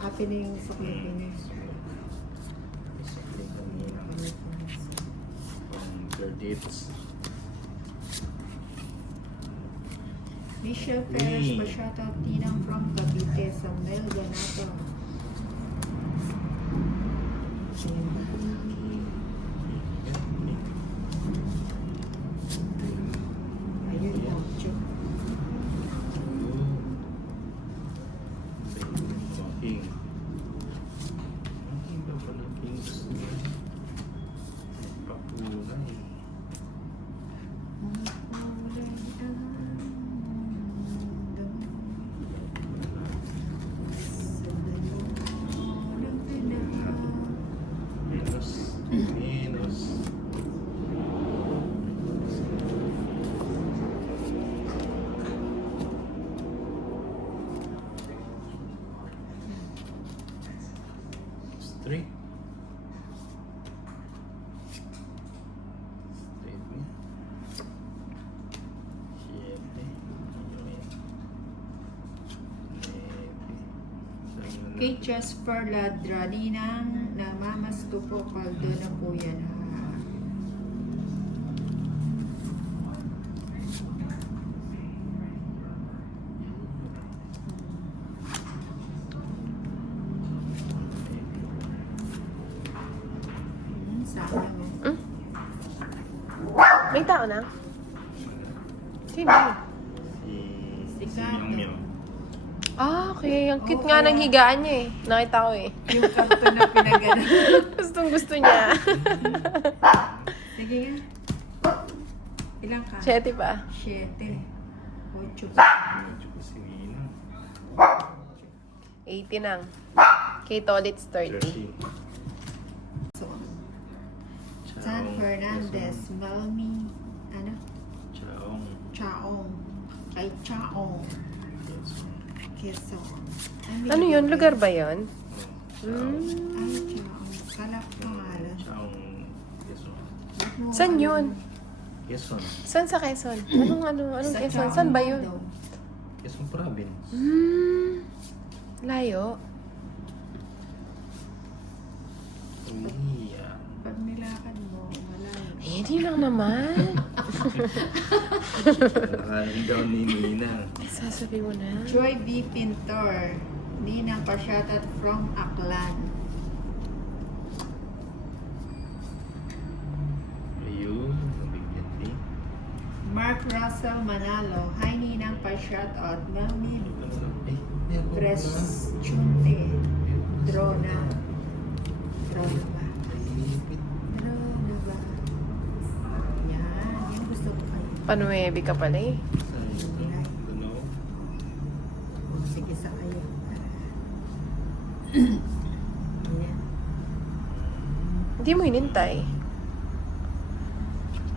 Happening sa Pilipinas. Their dates. Michelle Perez pa shoutout Tinang from Cavite sa Mel Ganato. Ayun lang, Chuk. King. King ba pala Kings? Papunay. Minus. Straight. Kay Jasper Ladraninang namamas ko po, kaldo na po yan ha. Sana mo. May tao na? Sino? Si Ricardo. Miao. Ah, okay. Ang cute Oo, nga kaya- ng higaan niya eh. Nakita ko eh. Yung kanto na pinagana. Gustong gusto niya. Sige nga. Ilang ka? 7 pa. 7. 8. Medyo kasi Nina. 80 nang. Kay Tolitz 30. 13. So, San Fernandez, Melmi, ano? Chaong. Chaong. Kay Chaong. Quezon. Ay, Ano yun? Lugar ba yun? Chaong. Ay, Chaong. Kalap pangalan. Chaong. Quezon. Ba't mo Saan alam? yun? Quezon. Saan sa Quezon? Anong Sa Quezon? Chaong Saan ba yun? daw. Quezon province. Layo. Iya. Pag nilakad mo, malayo. Eh, di lang naman. Nakain daw ni Nina. Sasabi mo na. Joy B. Pintor. Ninang Pasyatat from Aklan. Ayun. Nabigyan din. Mark Russell Manalo. Hi, Ninang Pasyatat. Melmi meron pala. Preschunte. Drona. Drona ba? Ipit. Drona ba? Yan. Yan gusto ko kayo. Panuebi ka pala eh. Ano? Sige sa kayo. Yan. Hindi mo hinintay.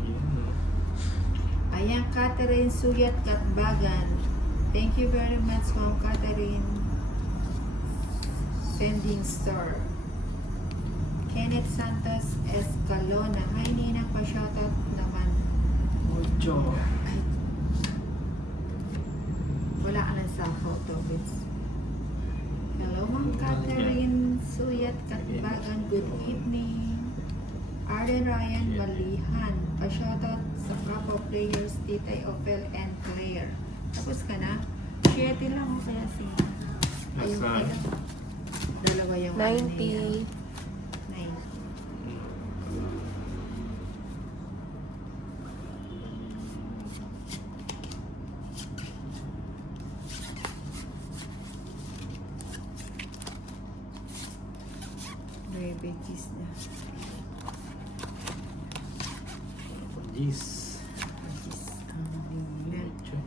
Yun, no? Ayan, Catherine Suyat Katbagan. Thank you very much, Ma'am Catherine. Sending star. Kenneth Santos Escalona. Hi, Ninang, pa-shoutout naman. Ocho. Ay. Wala ka lang sa photo, Vince. Hello, Ma'am Catherine Suyat Katbagan. Good evening. Arden Ryan Malihan. Pa-shoutout sa Kapo Players, Titay Opel and Claire. Tapos ka na? 7 lang o kaya si... Ayun Nasaan? pala. Dalawa yung ano na 90. yan. 90. Diabetes na. Jeez. Diabetes ang nila. Ocho.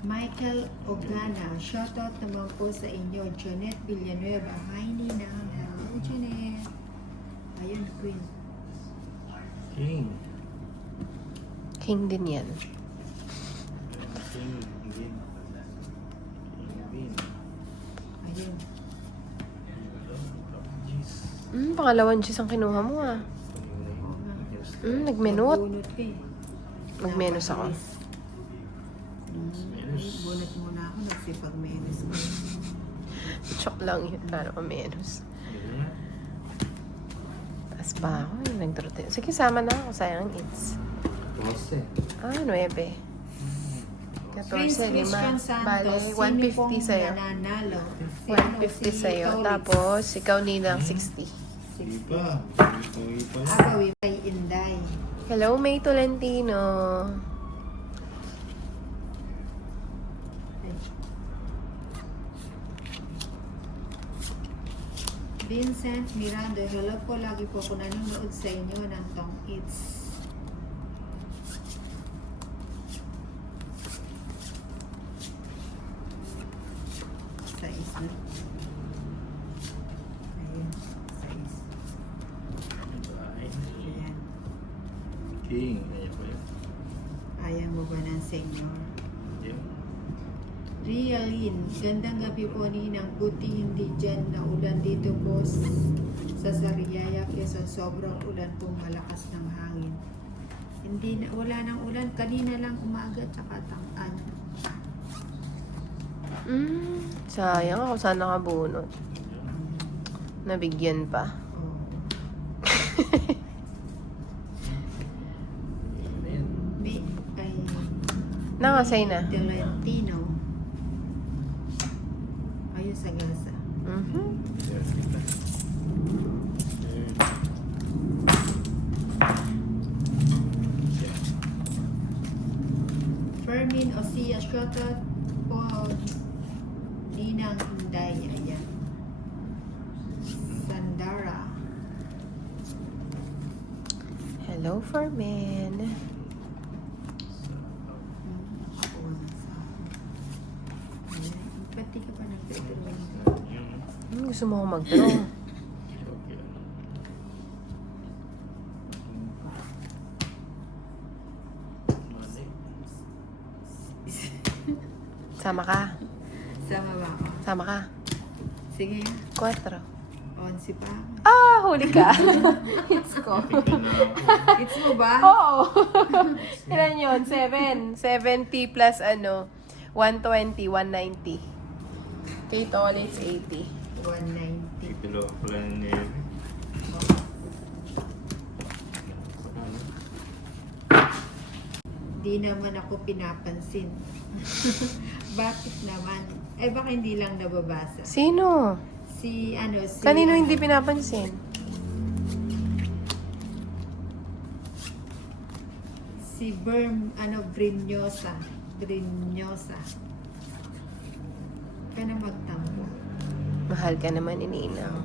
Michael Ogana, shoutout naman po sa inyo. Janet Villanueva. Hi, Ninang. Hello, Janet. Ayun, Queen. King. King din yan. King. Din. King din. Ayun. Jeez. Pangalawang cheese ang kinuha mo ah. Oo nga. Nagmenot. Nagbunot ka eh. Magmenos ako. Napakilis. Menos. Bunot muna ako, nagsipag-menos ko. Chok lang yun, para menos. Yun na. Taas pa ako, nagtrote. Sige, sama na ako, sayang it's. 12. 9. 14, lima. Bale, Sino 150 pong sa'yo. nananalo? 150 sa'yo. Tapos, ikaw Ninang, 60. Hindi pa. Hindi pa lang. Agawi kay Inday. Hello, May Tolentino. Vincent Miranda, hello po. Lagi po ako nanonood sa inyo ng Tong Eats. Sais na. Ayun, sais. Ayan. King. Ayan po yun. Ayaw mo ba ng senior? Yun. Realin, gandang gabi po Ninang. Buti hindi dyan na ulan dito po sa Sariaya, Quezon. Sobrang ulan po, malakas ng hangin. Hindi na, wala nang ulan. Kanina lang umaga, tsaka tangan. Sayang ako, sana nakabunot. Nabigyan pa. Oh. Ayan. May, ay, Nangasay na. Tolentino. Ayun sa gasa. Ayan, kita. Ayan. Ayan. Fermin Osia, shoutout po Ninang Inday. Ayan. Sandara. Hello, Fermin. Nakakuha na sa akin. Ayan. Pati ka pa nagtutulong. Yun. Gusto mo akong mag-draw? Okay. Mali. Sama ka. Sama ba ako? Sama ka. Sige. 4. 11 pa. Ah, huli ka. Hits ko. Tingnan na ako. Hits mo ba? Oo. Ilan yun? 7. 70 plus 120, 190. Kay Tolitz, 80. 190. Ipilo ko pala ng neve. Di naman ako pinapansin. Bakit naman? Eh baka hindi lang nababasa. Sino? Si Kanino hindi pinapansin? Si Brinyosa. Brinyosa. Ka na magtampo. Mahal ka naman, Ninang.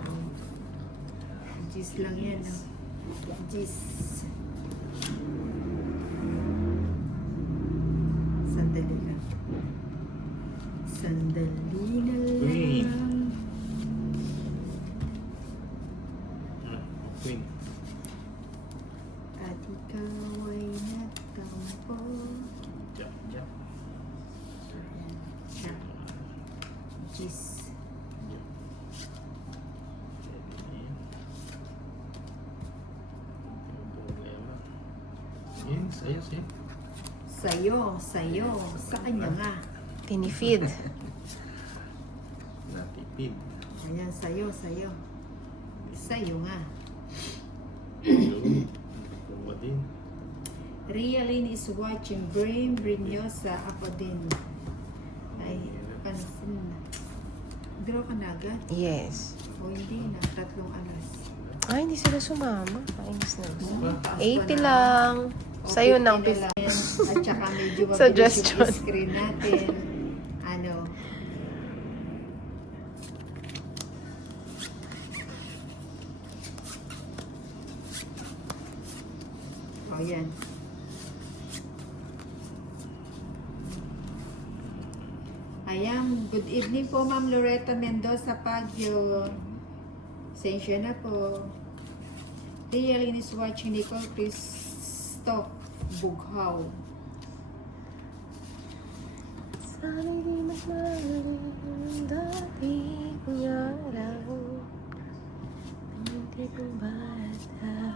Gis lang yan. No? Gis. Sandali lang. Sandali na Queen. lang. Queen. At ikaw ay nagtampo. Jump, jump. Na. Gis. Yes, ayos eh. Sa'yo. Sa kanya nga. Tinifid. Natipid. Ayan, sa'yo. Sa'yo nga. Hello. Kuha din. Realin is watching. Brinyosa. Ako din. Ay, pansin na. Draw ka na agad? Yes. O hindi na. 3 alas. Ay, hindi sila sumama. Kainis na. Ba? 80 lang. Sa'yo Okay, ng na lang. At saka medyo mabilis Suggestion. yung screen natin. Ano? O yan. Ayan, good evening po Ma'am Loretta Mendoza Baguio. Sensya na po. Realin is watching Nicole Christoph Bughaw. Sana'y di mas maling dati kong araw. Hindi kong bata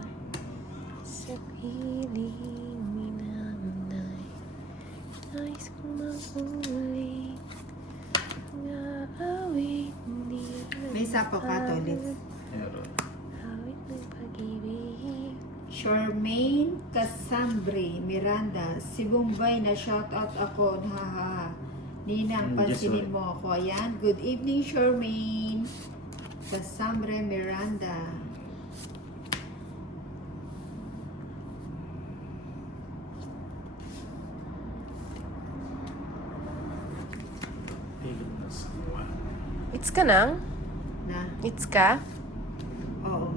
sa piling minamnay. Ay nais kong makulit. Awit ni May isa pa ka, Tolits. Meron. awit ng pag-ibig. Charmaine Casambre Miranda, si Bombay na shoutout ako, haha. Ninang, pansinin Yes, mo ako. Ayan, good evening, Charmaine Casambre Miranda. Piling na sa one. It's ka na? Na, It's ka? oo.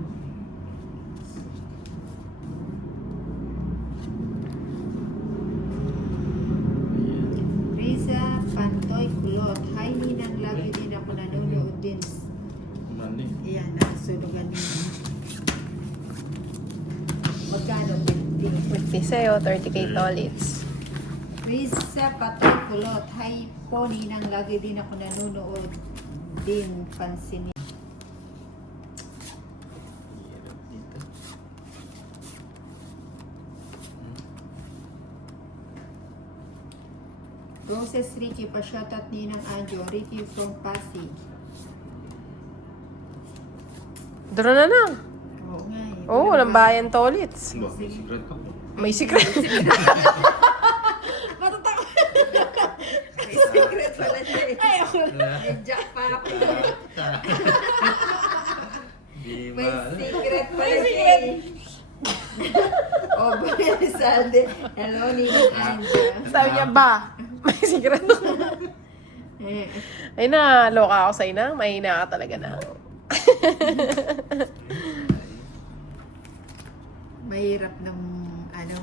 Ayan. Riza Pantoy Kulot. Hi, Ninang, lagi din ako nanonood din. Mani. Ayan, nasunugan nila. Magkano? 50. 50 sa'yo, 30k tolits. Risa Patoy Kulot. Hi po, Ninang. Lagi din ako nanonood din. Pansinin. Hirap dito. Roses Ricky, pa-shoutout Ninang Anjo. Ricky from Pasig. Draw na lang. Oo nga eh. Oo, walang bayan tolits. Ba, may secret ako. May secret. Matatakot. May secret pala siya eh. Ay, ako May jack pa ako. Di May ba? secret pala siya eh. Oh, Boy Salde. Hello, Ninang Anjo. Sabi niya, ba? May secret. Eh, Ay na, loka ako sa ina. Mahina ka talaga na. mahirap ng ano.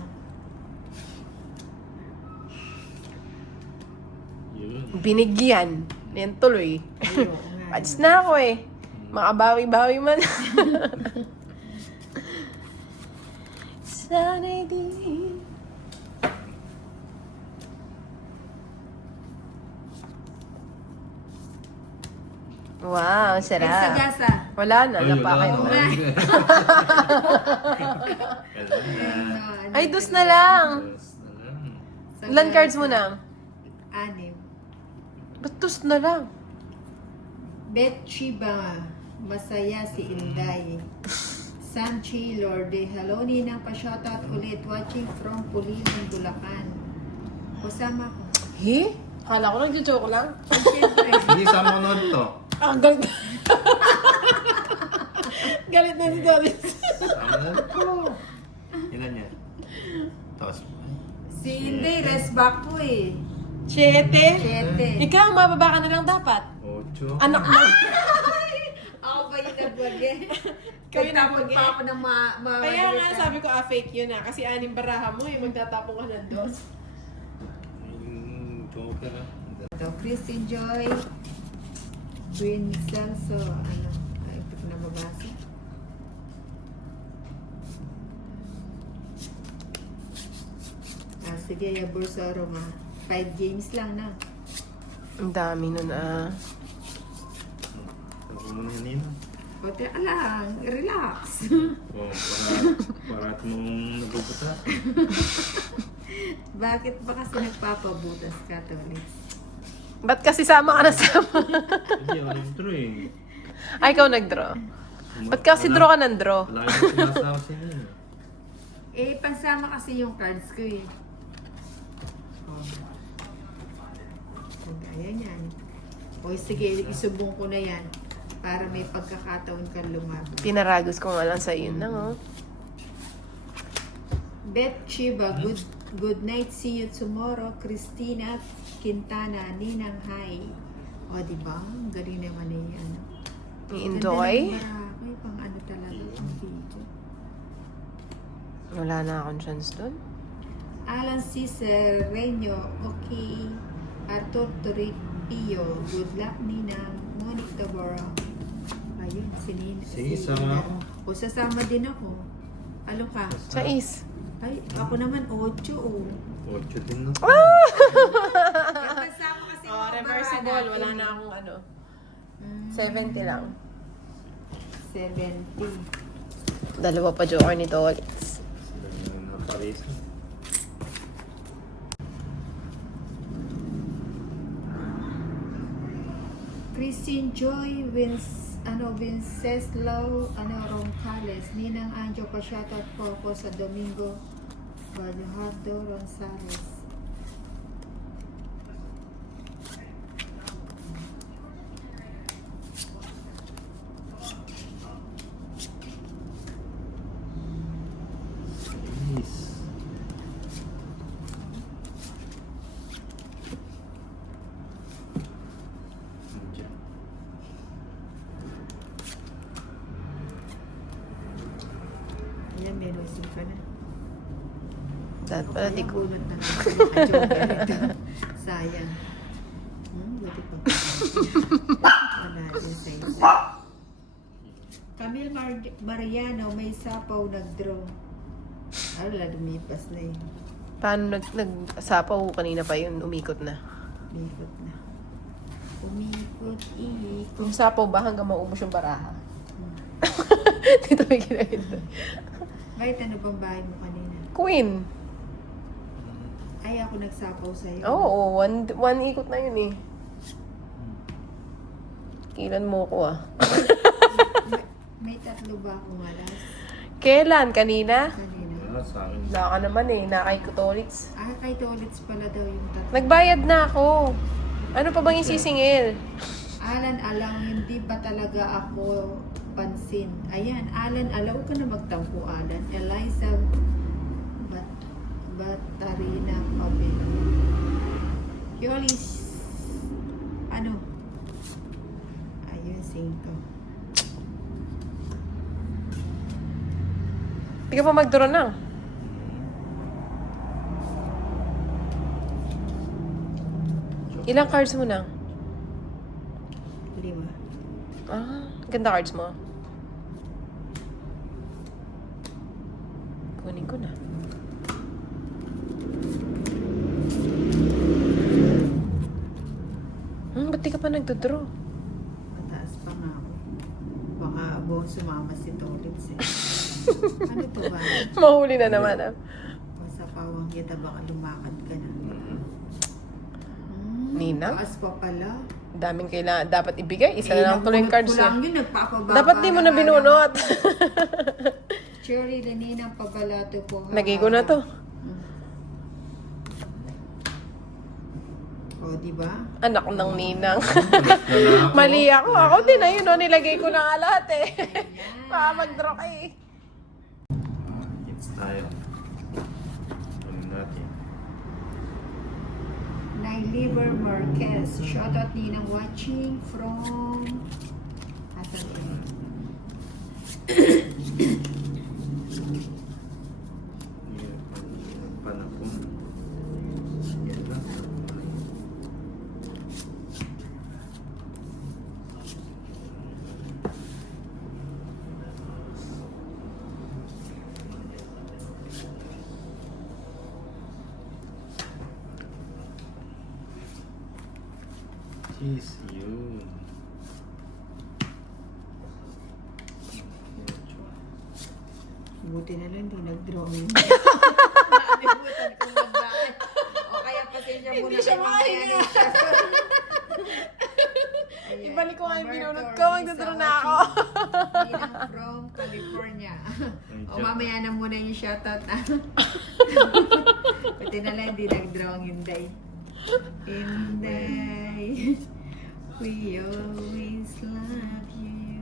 Yun. Binigyan. Yan tuloy. Ayoko nga. Pats na ako eh. Makabawi-bawi man. Sana'y di. Wow, Ay, sarap. sagasa. Wala na, Ay, napakay wala. mo. Kailangan na. Ay, dos na lang. Dos na lang. Ilan cards mo na? 6. Ba't dos na lang? Bet Chiba. Masaya si Inday. Sanchi Lorde. Hello, Ninang. Pa-shoutout ulit. Watching from Pulilan, Bulacan. Kasama ko. He? Kala ko nag-joke lang. Ay, syempre. Hindi sa monod to. Ah, galit. Galit na si Doris. Sa monod to. Ilan yan? Tapos. Si Inday, rest back ko eh. 7? 7. Ikaw, mababa ka na lang dapat. 8. Anak mo. Ako ba yung nagwagi? Ikaw yung Tapon nagwagi. pa ako ng Kaya nga sabi ko, fake yun ah. Kasi aning baraha mo, yung magtatapong ka ng dos. Joker ah. Ito, Christine Joy. Queen Celso. Ano? Ay, ito ko na mabasa. Sige, Yabursoro nga. 5 games lang na. Ang dami nun ah. Tapos mo na yan yun. Buti lang, relax. Oh, para mong nabubuta. Bakit ba kasi nagpapabutas ka, Tony? Ba't kasi sama ka na sama? Hindi, ako nag-draw eh. Ay, ikaw nag-draw. Ba't kasi draw ka ng draw? Wala yung sumasawa sa inyo. Eh, pansama kasi yung cards ko eh. Oh. Gaya niyan. O sige, isubong ko na yan para may pagkakataon kang lumaban. Pinaragos ko nga lang sa yun lang oh. Beth Chiba, good night, see you tomorrow. Christina Quintana, Ninang Hi. O, diba? Ang galing naman eh, ano. I-enjoy? Ay, pang ano talaga, pang video. Wala na akong chance dun. Alan Cesar Reño, okay. Arthur Toripio, good luck, Ninang. Monique Tabora. Ayun, Sige, sama ako. O, sasama din ako. Ano ka? Sa is. Ay, ako naman 8 oh. 8 din na. Kasama kasi Oh, mga reversible. bara natin Wala eh. na akong ano. Mm, 70 lang. 70. Dalawa pa joker ni Tolits. Sila na naparisa. Christine Joy Wenceslao Roncales, Ninang Anjo pa-shoutout po ako sa Domingo Bernardo Ronsales. Jeez. Andiyan. Ayan, may lusin ka na. Dahil pala di ko. Bunot na lang. Sayang. Buti pa. Wala din sa isa. Camille Mariano, may sapaw nag-draw. Ala, lumipas na yun. Paano nagsapaw kanina pa yun? Umikot na. Umikot na. Umikot, ikot. Yung sapaw ba hanggang maubos yung baraha? Dito may ginaganda. Kahit ano bang bahay mo kanina? Queen. Ay, ako nagsapaw sa'yo. Oo, one ikot na yun eh. Kilan mo ko ah. May tatlo ba akong alas? Kailan? Kanina? Kanina. Wala sa akin. Wala ka naman eh. Nakay ko tolits. Ah, kay Tolits pala daw yung tatlo. Nagbayad na ako. Ano pa bang isisingil? Alan Alaw, hindi ba talaga ako pansin? Ayan, Alan Alaw, huwag ka na magtampo, Alan. Eliza Batarina Pabelo. Yolis, ano? Ayun, 5. Hindi ka pa mag-draw na. Ilang cards mo na? 5. Ah, ganda cards mo. Kunin ko na. Ba't di ka pa nagdodraw? Mataas pa nga ako. Baka buong sumama si Tolits eh. Ano to ba? Mahuli na naman ah. Sa pawang kita, baka lumakad ka na. Ninang? Taas pa pala. Daming kailangan dapat ibigay. Isa na lang tuloy yung cards niya. niya. Yun, nagpapababa. Dapat di mo na binunot. Cherry Leninang Pabalato po. Nagigo na to. O, di ba? Anak ng ninang. Mali ako. Ako din ayun o. Nilagay ko na nga lahat eh. Baka mag-draw ka eh. Hits tayo. Kunin natin. Nailiver Marquez. Shoutout Ninang watching from... Asan ka? Panakon. Yan lang. Jeez, yun. Buti na lang, di nag-drawing. Nakalimutan ko mag-drawing. O kaya pasensya muna. Hindi siya mamaya makahinga. na siya. Ayan. Ibalik ko nga yung binunot ko. Marco Magdodraw Risa na ako. Ninang from California. O joke. mamaya na muna yung shoutout na. Buti na lang, di nag-drawing Inday. Inday, we always love you.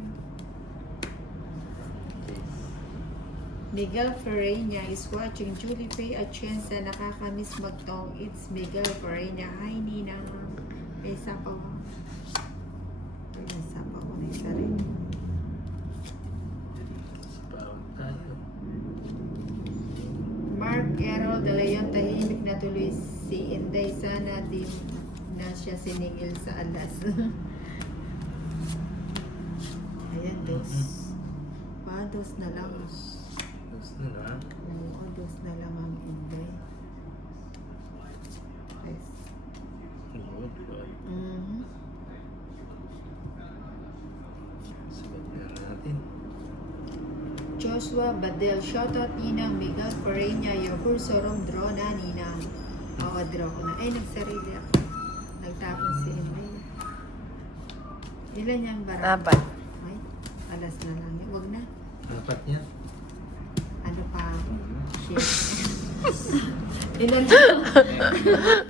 Miguel Ferreña is watching. Julie Faye Atienza, nakakamiss magtong. It's Miguel Ferreña. Hi, Ninang. May sapaw. May sapaw ko na isa rin. Parang tayo. Mark Errol de Leon, tahimik na tuloy si Inday. Sana di na siya siningil sa alas. Ayan, dos. Dos na lang. Tapos na na. Oo, dos na lang ang Inday. Yes. Good, good. Sabat na natin. Joshua Badel, shoutout Ninang. Miguel Ferreña, your Hursorom draw na Ninang. Oo, draw ko na. Ay, nagsarili ako. Nagtapon si Inday. Ilan yung barang? 4. Ay, alas na lang. Huwag na. Dapat niya. Ano pa? Shit. Ilan lang?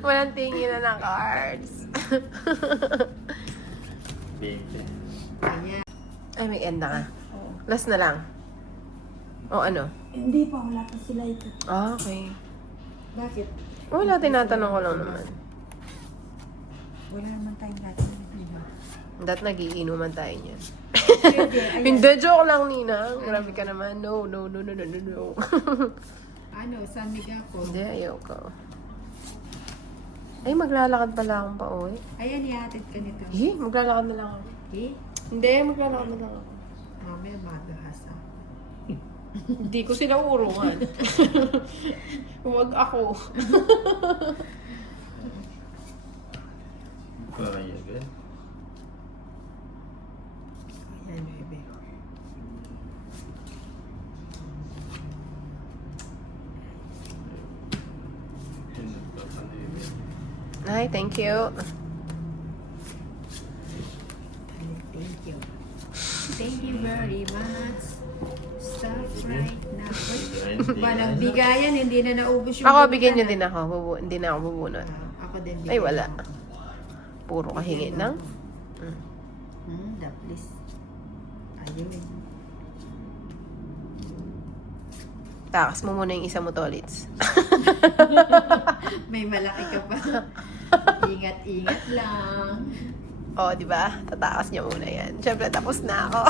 Walang tingin na ng cards. 20. Ayan. Ay, may end na ka. Last na lang. O ano? Hindi pa, wala pa sila ito. Ah, okay. Bakit? Wala, tinatanong ko lang naman. Wala naman tayong lahat. Dat nagiinuman tayo niyan. Pwede, ayan. Hindi, joke lang, Ninang. Grabe ka naman. No, no, no, no, no, no, no. Ano, samig ako. Hindi, ayoko. Ay, maglalakad pala akong pauwi. Ayan, ihatid ka nito. Maglalakad na lang ako. Eh? Hindi, maglalakad na lang ako. Mamaya magahas ah. Hindi ko sila urungan. Huwag ako. Kaya ba? Ayan, bebe. Ay, thank you. Thank you. Thank you very much. Stop right now. Walang bigayan, hindi na naubos yung Ako, bunta bigyan niyo na. din ako. Hindi na ako bubunot. Ako din bigyan. Ay, wala. mo. Puro kahingi Bigyan ng. mo. The please. Ayun. Takas mo muna yung isa mo, Tolits. May malaki ka pa. Ingat-ingat lang. O, di ba? Tatakas niya muna yan. Siyempre, tapos na ako.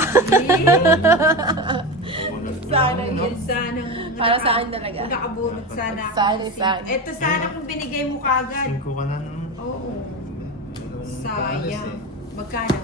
Sana yun, sanang... Para sa akin talaga. Kung nakabunot sana ako. Sana, ng sana. Ito sana kung binigay mo kagad. 5 ka na naman. Oo. Yung Sayang. eh. Magkano?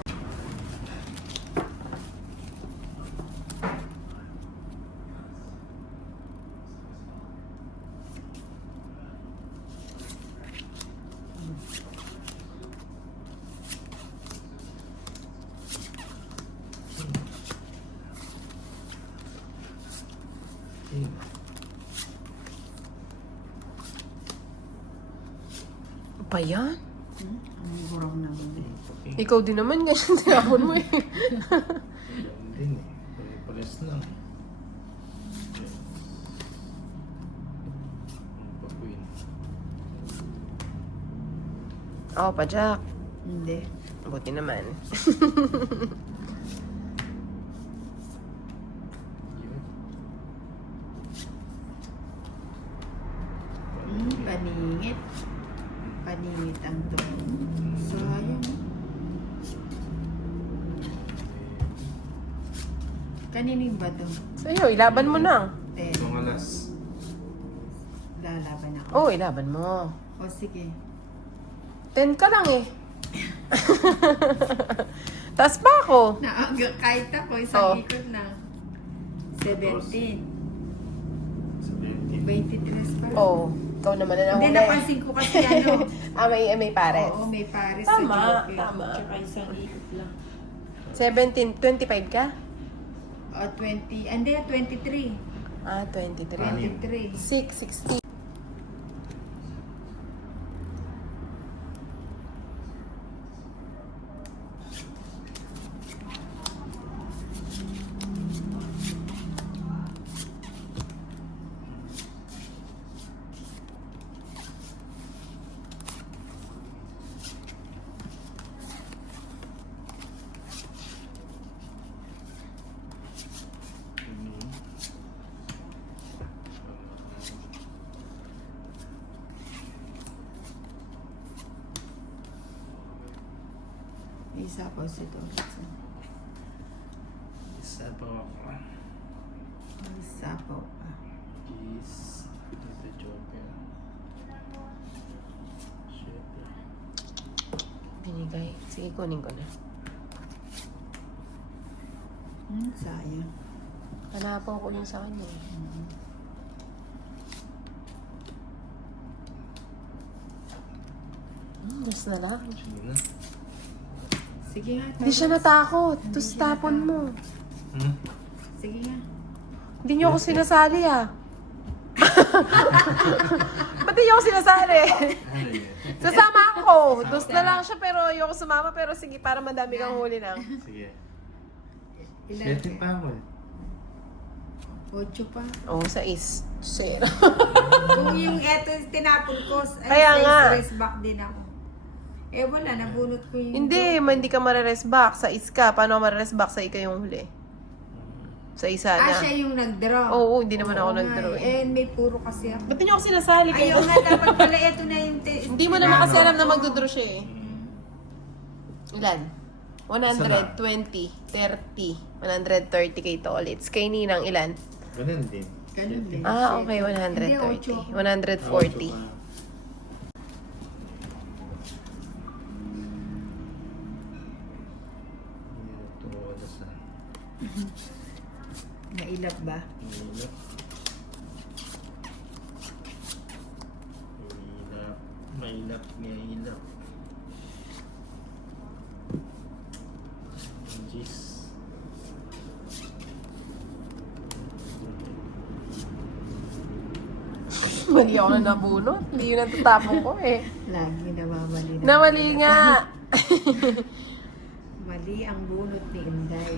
Pa yan? Ang gurang naman. Ikaw din naman, ganyan tinapon mo eh. Din eh. Pare-pares lang. Papuin. Oo, pa Jack. Hindi. Buti naman. Paningit. Paningit ang to. Sayang. Kanining ba to? Sa'yo, ilaban mo na. 10. Mga alas. Lalaban ako. Oo, ilaban mo. O sige. 10 ka lang eh. Taas pa ako. Kahit ako, Oh. isang ikot lang. 17. 70. 23 pa. Oo. Ikaw naman na Hindi, nahuli. napansin ko kasi ano. may pares. Oo, may pares Tama, sa joker. tama. Tsaka isang ikot lang. 17, 25 ka? O, 20. Hindi, 23. Ah, 23. 23. 6, 60. May isa pa si Doris. Isa pa ako. May isa pa pa. Is the joker. Shit. Binigay. Sige, kunin ko na. Sayang. Hanapan ko yung sa kanya eh. Mas na lang. Sige na. Sige nga. Hindi siya natakot. Tapos tapon mo. Sige nga. Hindi niyo ako sinasali ah. Ba't di niyo ako sinasali? Ano yun? Sasama ako. Dos na lang siya pero ayoko sumama. Pero sige, para madami kang huli lang. Sige. Ilan? 7 pa mo. 8 pa. Oo, 6. Zero. Kung yung eto tinapon ko, Kaya nga. race back din ako. Eh wala, nabunot ko yung... Hindi ka marerest back. Sa is ka. Paano ka marerest back sa ika yung huli? Sa isa na. siya yung nag-draw. Oo, hindi naman ako Oo nga nag-draw eh. May puro kasi ako. Ba't niyo ako sinasali Ayaw kayo? nga, dapat pala eto na yung... Hindi mo naman kasi alam na magdodraw siya eh. Ilan? 120, 30, 130 kay Tolits. Kay Ninang ilan? Ganun din. Ganun din. Ah, okay, Hindi, 130. 140. Nailap ba? Mailap. Jeez. Mali ako na nabunot. Hindi yun ang tatapong ko eh. Lagi namamali na. Namali nga. Mali ang bunot ni Inday.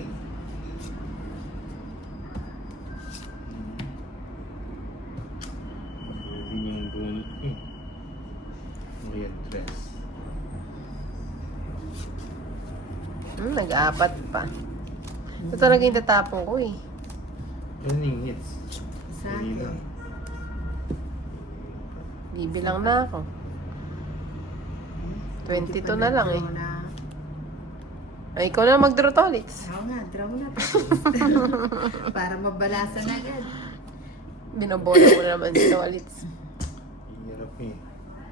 Hindi yung bunot eh. Red dress. Nag-apat pa. Ito talaga yung tatapong ko eh. Ano yung hits? Sa Hindi akin. lang. Bibilang na ako. 22 na lang eh. Ay, ikaw na mag-draw Tolits. Ako nga, draw na. Para mabalasan agad. Binobola ko na naman si Tolits. Hirap eh.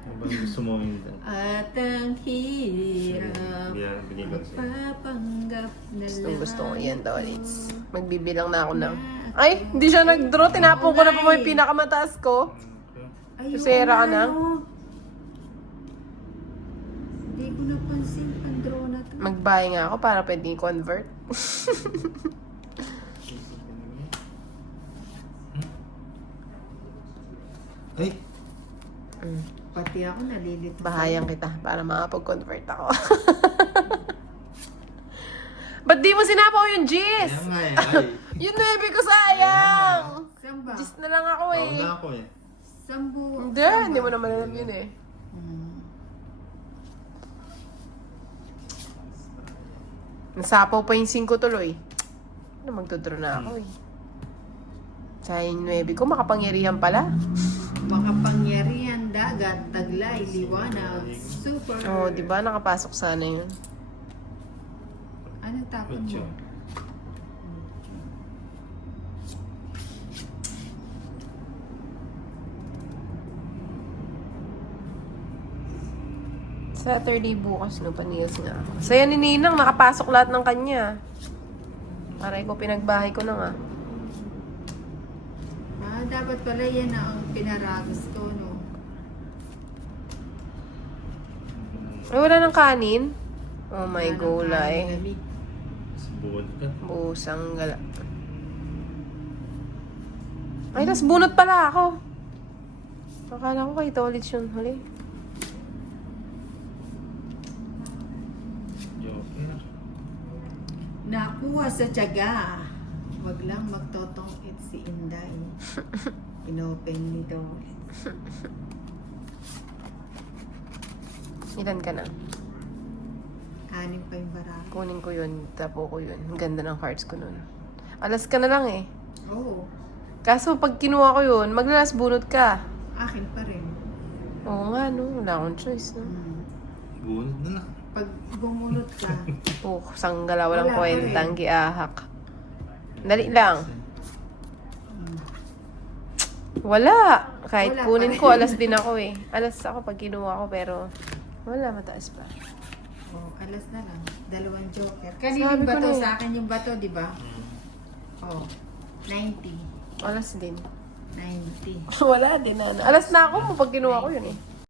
Ano ba gusto mo yung At ang hirap bigay ko sa'yo. papanggap na Gusto ko yan Tolits. Magbibilang na ako ng... Ay, hindi siya nag-draw. Tinapon ko na pa mo yung pinakamataas ko. Ayun, Susera ka na? Hindi ko napansin ang draw na to. Mag-buy nga ako para pwede i-convert. Ay! Pati ako nalilito. Bahayan kita para makapag-convert ako. Ba't di mo sinapaw yung Gis? Kaya nga eh. Ay! Yung 9 ko sayang! Saan ba? Gis na lang ako Tawag eh. na ako eh. Sambu. Hindi mo naman alam yun eh. Nasapaw pa yung 5 tuloy. Ano, magdodraw na ako eh. Sayang yung 9 ko, makapangyarihan pala. Makapangyarihan, dagat, taglay, liwanag, super. Oo, di ba? Nakapasok sana yun. Ano tapon Ocho. mo? Saturday bukas, no? Paniyos nga ako. Saya ni Ninang, nakapasok lahat ng kanya. Aray ko, pinagbahay ko na nga. Dapat pala yan ang pinaragos ko, no? Ay, wala ng kanin? Oh my Wala nang gulay. kanin, lamig. Subod ka. Busang gala. Ay, tas bunot pala ako. Akala ko kay Tolits yun huli. Joker. Nakuha sa tiyaga. Wag lang magtotong-it si Inday. Inopen nito. Ilan ka na? 6 pa yung barako. Kunin ko yun, tapo ko yun. Ang ganda ng cards ko nun. Alas ka na lang eh. Oo. Kaso pag kinuha ko yun, maglalas bunot ka. Akin pa rin. Oo nga, no? Wala akong choice, no? Bunot na lang. Pag bumunot ka, Oh, sanggala, walang Wala pa kwentang giahak. Dali lang. Wala. Kahit Wala pa kunin rin. ko, alas din ako eh. Alas ako pag kinuha ko, pero wala, mataas pa. alas na lang. 2 joker. Kanina Sabi yung ko bato na eh. sa akin yung bato, di ba? 90. Alas din. 90. Wala din, ano. Alas na ako mo pag kinuha ko yun eh.